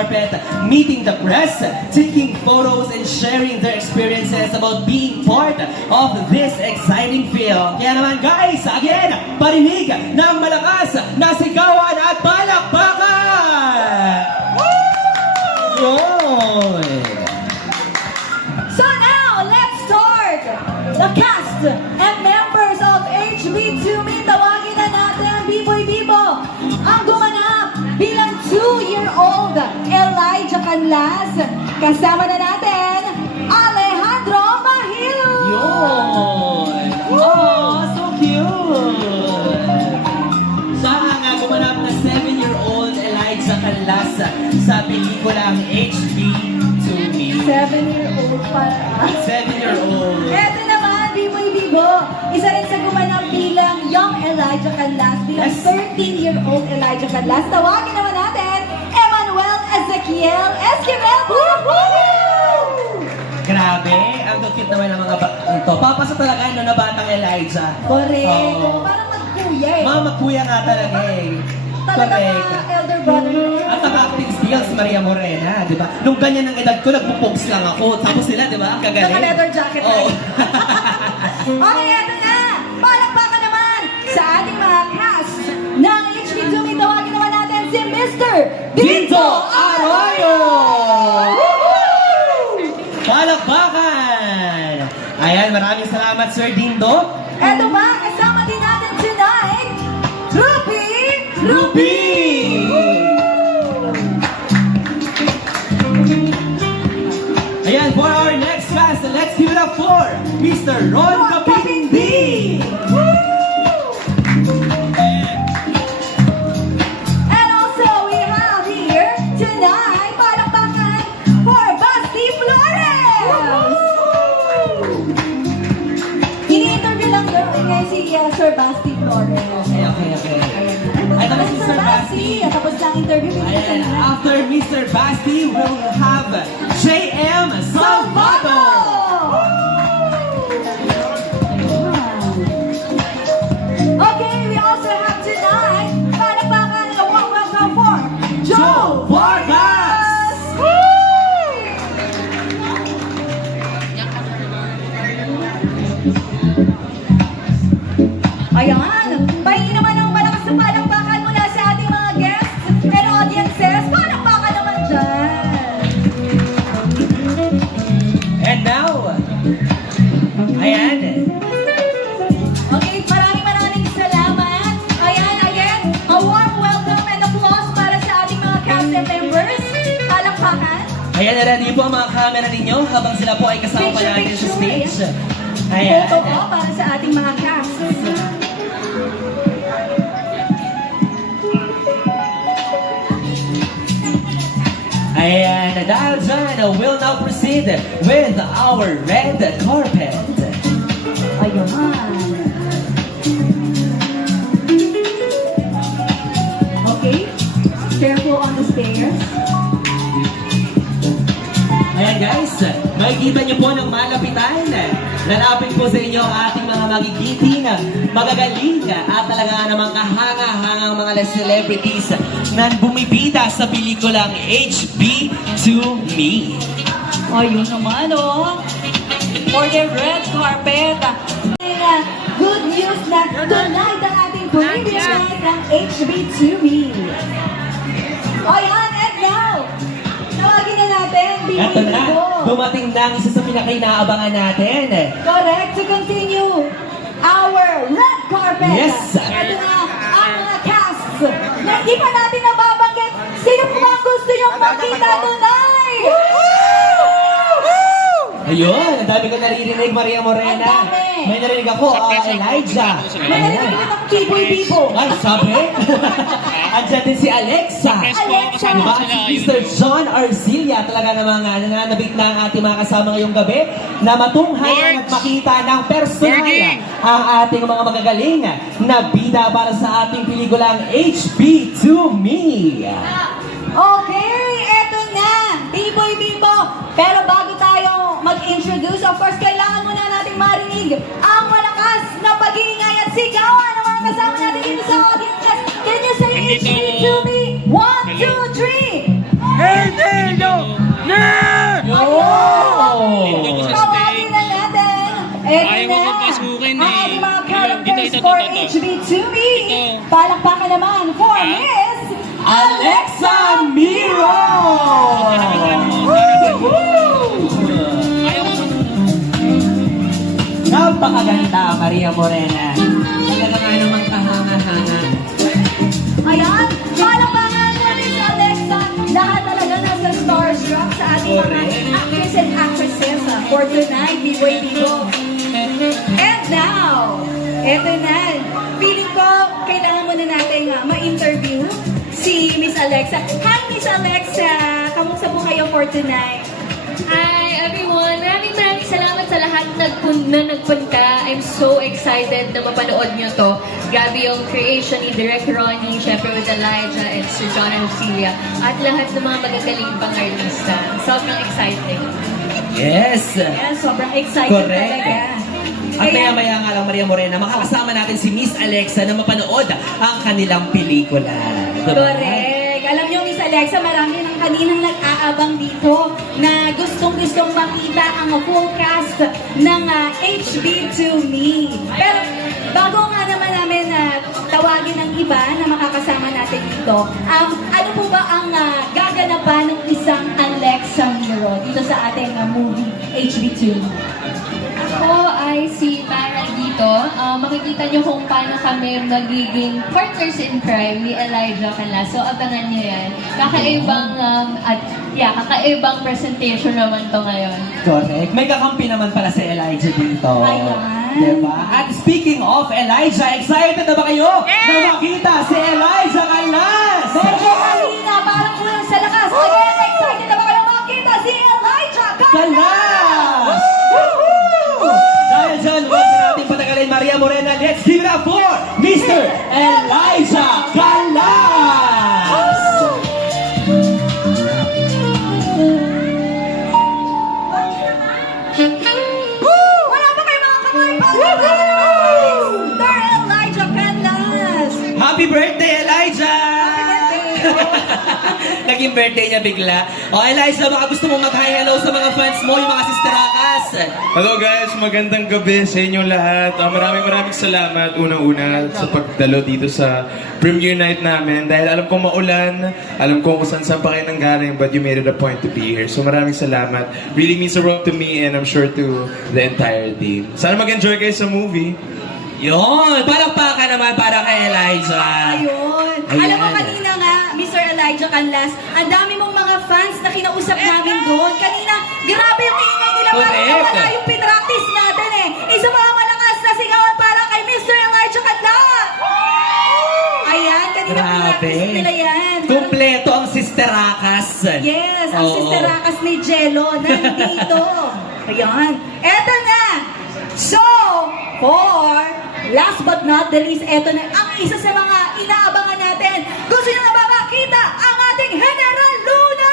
carpet, meeting the press, taking photos, and sharing their experiences about being part of this exciting film. Kaya naman guys, again, parinig ng malakas na sigawan at palakpakan! Yun! So now, let's start! The cast and members of HB2Me, tawagin na natin B-Boy Bibo, ang gumanap bilang 2-year-old Elijah Canlas. Kasama na natin, Alejandro Mahil! Yun! Oh, so cute! Siya ang gumanap na 7-year-old Elijah Canlas sa pelikulang HB2Me. 7-year-old pala. 7-year-old. Eto naman, B-Boy Bibo, isa rin sa gumanap bilang young Elijah Canlas, bilang 13-year-old Elijah Canlas. Tawagin naman natin, Emmanuel Ezequiel Esquivel! Grabe, ang cute naman ng mga ito. Papasa talaga na batang Elijah. Correct. Oo. Parang magkuya eh. Mga magkuya nga talaga eh. Talaga Correct. mga elder brother. At ang acting skills, Maria Morena, di ba? Nung ganyan ang edad ko, nagpupogs lang ako. Tapos sila, di ba? Ang kagaling. Naka-leather jacket Oo. Okay, eto na! Palakpakan naman sa ating mga cast ng HB2Me. Tawagin naman natin si Mr. Dito Arroyo! Palakpakan! Ayan, maraming salamat, Sir Dindo. Eto ba, kasama din natin tonight, Ruby! Ruby! Ayan, for our next cast, let's give it up for Mr. Ron Capindi! And also, we have here tonight, palakpakan for Basti Flores! Ini-interview lang daw ngayon si Sir Basti Flores. Okay. Ay, tapos si Sir Basti. Tapos lang interview. Ayan, after Mr. Basti, we'll have JM Salvato! Okay, we also have tonight, palakpakan and a warm welcome for Joe Vargas! Ayan, pahingi naman ng malakas na palakpakan mula sa ating mga guests and audiences. Palakpakan naman dyan. And now, ayan, Okay, maraming salamat. Ayan, again, a warm welcome and applause para sa ating mga cast and members. Palakpakan. ayan, ready po ang mga camera ninyo habang sila po ay kasama pa natin sa stage. Ayan. Photo po para sa ating mga cast. Ayan, dahil dyan, we'll now proceed with our red carpet. Ayun. Okay, careful on the stairs. Ayan guys, makikita niyo po ng malapitan. Lalapit po sa inyo ang ating mga magigiting, magagaling at talaga namang kahanga-hangang mga celebrities na bumibida sa pelikulang HB2Me. Ayun naman, oh. For the red carpet. Good news na tonight ang ating premiere night ng HB2Me. Ayan, and now, tawagin na natin, Ito na, Bibo. dumating na ang isa sa pinakainaabangan natin. Correct, to continue our red carpet. Yes. Ito na ang mga casts na hindi pa natin nababanggit. Sino po ba ang gusto niyong makita tonight? Ayun, ang dami ko naririnig, Maria Morena. Ang dami. May narinig ako, Elijah. May narinig ng Biboy Bibo. Ay, sabi? Andiyan din si Alexa. Alexa. Diba? Si Mr. John Arcilia. Talaga namang nananabik na ang ating mga kasama ngayong gabi na matunghayan at makita ng personal ang ating mga magagaling na bida para sa ating pelikulang HB2Me. Okay, eto na. Biboy Bibo. Pero bago tayo mag-introduce, of course, kailangan muna nating marinig ang malakas na pag-iingay at sigawan ng mga kasama natin dito sa audience. Can you say HB2Me? 1, 2, 3! guys, for HB2B. Palakpakan naman for Miss Alexa Miro! Napakaganda, Maria Morena. Talaga nga namang kahanga-hanga. Ayan, palakpakan for Miss Alexa. Lahat talaga nasa starstruck sa ating mga actors and actresses for tonight, Biboy Bigo. And now, eto na. Feeling ko, kailangan muna natin ma-interview si Miss Alexa. Hi, Miss Alexa! Kamusta po kayo for tonight? Hi everyone! Maraming salamat sa lahat na nagpunta. I'm so excited na mapanood nyo to. Grabe yung creation ni Direk Ronnie, syempre with Elijah and Sir John and Lucia, at lahat ng mga magagaling pang artista. Sobrang exciting. Yes! Yes, sobrang excited Correct. talaga. At maya-maya nga lang, Maria Morena, makakasama natin si Miss Alexa na mapanood ang kanilang pelikula. Diba? Correct. Alam niyo, Miss Alexa, marami ng kaninang nag-aabang dito na gustong-gustong makita ang full cast ng HB2Me. Pero bago nga naman namin tawagin ng iba na makakasama natin dito, ano po ba ang gaganapan ng isang Alexa Miro dito sa ating movie HB2Me? Ako ay si Mara dito. Makikita nyo kung paano kami magiging partners in crime ni Elijah Canlas. So, abangan nyo yan. Kakaibang presentation naman to ngayon. Correct. May kakampi naman pala si Elijah dito. Ayan. Diba? At speaking of Elijah, excited na ba kayo na makita si Elijah Canlas? Medyo kanina, parang kulang sa lakas. Again, excited na ba kayo makita si Elijah Canlas? Canlas! Dahil dyan, huwag na natin patagalin, Maria Morena. Let's give it up for Mr. Elijah Canlas! Wala pa kayo mga kamay pa! Mr. Elijah Canlas! Happy birthday, Elijah! Naging birthday niya bigla. O, Elijah, baka gusto mo mag-hi hello sa mga fans mo, yung mga sisterakas. Hello guys, magandang gabi sa inyong lahat. Maraming salamat unang-una sa pagdalo dito sa premiere night namin. Dahil alam kong maulan, alam kong kung saan pa kayo nanggaling, but you made it a point to be here. So maraming salamat. Really means the world to me and I'm sure to the entire team. Sana mag-enjoy kayo sa movie. Yun, palakpakan naman para kay Elijah. Ayun. Ayan. Alam mo kanina nga, Mr. Elijah Canlas, ang dami mong mga fans na kinausap namin doon. Kanina, grabe yung ingay nila. Parang Correct. wala yung pinractice natin eh. Isa mga malakas na sigawan para kay Mr. Elijah Canlas. Ayan, kanina Grabe. pinractice nila yan. Kumpleto ang sisterakas. Yes, ang Oo. sisterakas ni Jello nandito. Ayan. Eto na. So, for last but not the least, eto na ang isa sa mga inaabangan natin. Gusto nyo na ba makita ang ating General Luna?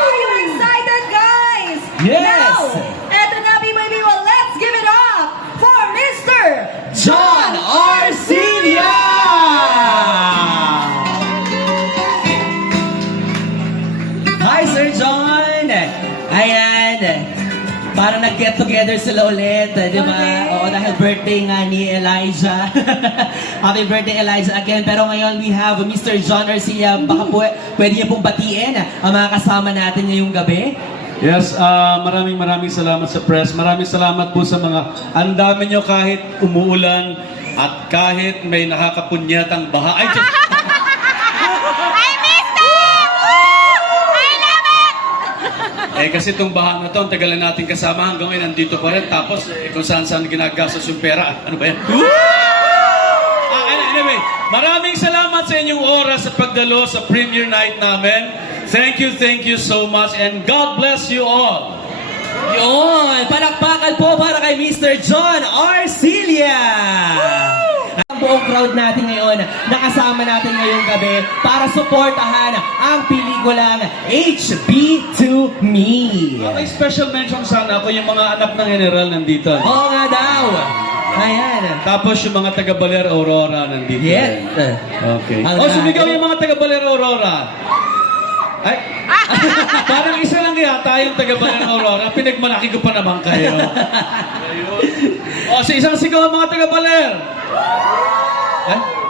Are you excited, guys? Yes. Now, eto na, baby, well, let's give it up for Mr. John Arcilia! Hi, Sir John! Ayan, parang nag-get together sila ulit, di ba? Correct. Oo, dahil birthday nga ni Elijah. Happy birthday, Elijah, again. Pero ngayon, we have Mr. John Arcilia. Baka pwede niyo pong batiin ang mga kasama natin ngayong gabi. Yes, maraming salamat sa press. Maraming salamat po sa mga ang dami nyo kahit umuulan at kahit may nakakapunyatang baha. Ay, just, kasi itong baha na to, ang tagal na natin kasama hanggang ngayon, nandito pa rin. Tapos, kung saan-saan ginagastos yung pera. Ano ba yan? Anyway, maraming salamat sa inyong oras sa pagdalo sa premiere night namin. Thank you so much, and God bless you all. Yun! Palakpakan po para kay Mr. John Arcilia! Ang buong crowd natin ngayon, nakasama natin ngayong gabi para suportahan ang pelikulang HB2Me. May special mention sana ako yung mga anak ng general nandito. Oo nga daw! Ayan. Tapos yung mga taga Baler Aurora nandito. Yes. Okay. Ang Sumigaw dami. yung mga taga Baler Aurora. Ay! Parang isa lang kaya tayong taga-Baler Aurora, pinagmalaki ko pa naman kayo. Ayun. O, sa isang sigaw ang mga taga-Baler.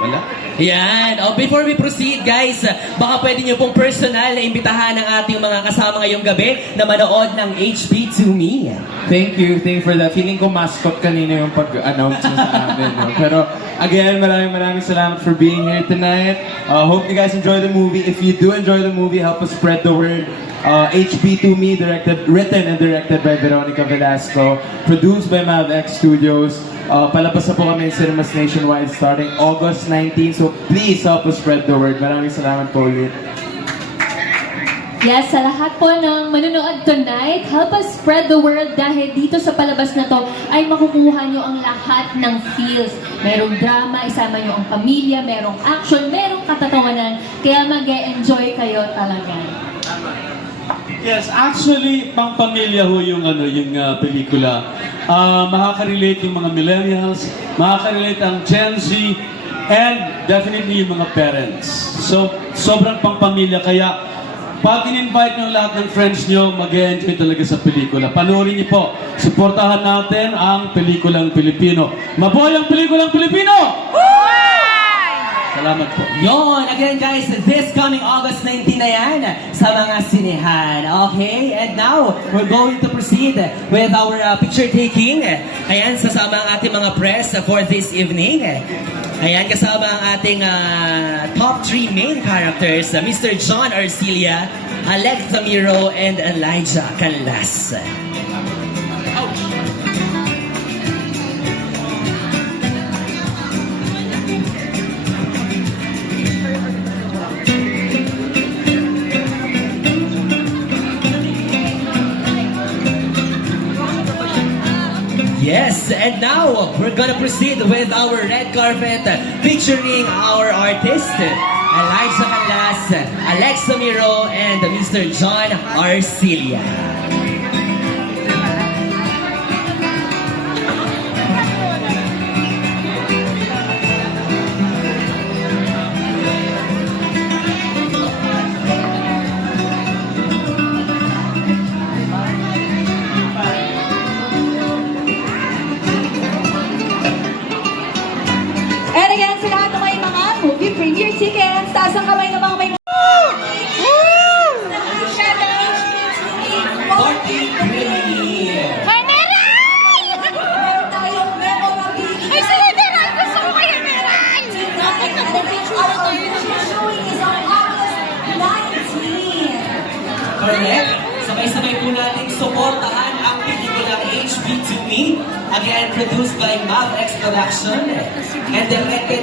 Wala? Yan. Oh, before we proceed, guys, baka pwede nyo pong personal na imbitahan ng ating mga kasama ngayong gabi na manood ng HB to Me. Thank you for that. Feeling ko mascot kanina yung pag-announce mo sa amin. No? Pero again, maraming salamat for being here tonight. Hope you guys enjoy the movie. If you do enjoy the movie, help us spread the word. HB2Me, written and directed by Veronica Velasco, produced by MavX Studios. Palabas na po kami in cinemas nationwide starting August 19. So please help us spread the word. Maraming salamat po ulit. Yes, sa lahat po ng manonood tonight, help us spread the word dahil dito sa palabas na to ay makukuha nyo ang lahat ng feels. Merong drama, isama nyo ang pamilya, merong action, merong katatawanan, kaya mag-e-enjoy kayo talaga. Yes, actually, pang-pamilya ho yung pelikula. Makaka-relate yung mga millennials, makaka-relate ang Gen Z, and definitely yung mga parents. So, sobrang pang-pamilya. Kaya, pag in-invite nyo lahat ng friends nyo, mag-enjoy talaga sa pelikula. Panoorin niyo po. Suportahan natin ang pelikulang Pilipino. Mabuhay ang pelikulang Pilipino! Salamat po. Yon, again guys, this coming August 19 na yan sa mga sinehan. Okay, and now, we're going to proceed with our picture taking. Ayan, sasama ang ating mga press for this evening. Ayan, kasama ang ating top 3 main characters, Mr. John Arcilia, Alex Zamiro, and Elijah Canlas. Yes, and now we're gonna proceed with our red carpet featuring our artist, Elijah Canlas, Alex Zamiro, and Mr. John Arcilia. And again, sa lahat ng may mga movie premiere tickets, taas ang kamay ng mga may Meron tayong memorabilia. Ay, sinidiran! Gusto ko kayo meron! Showing is on August 19. Correct? Sabay-sabay po natin suportahan ang pelikulang HB to Me. Again, produced by MavX Production and directed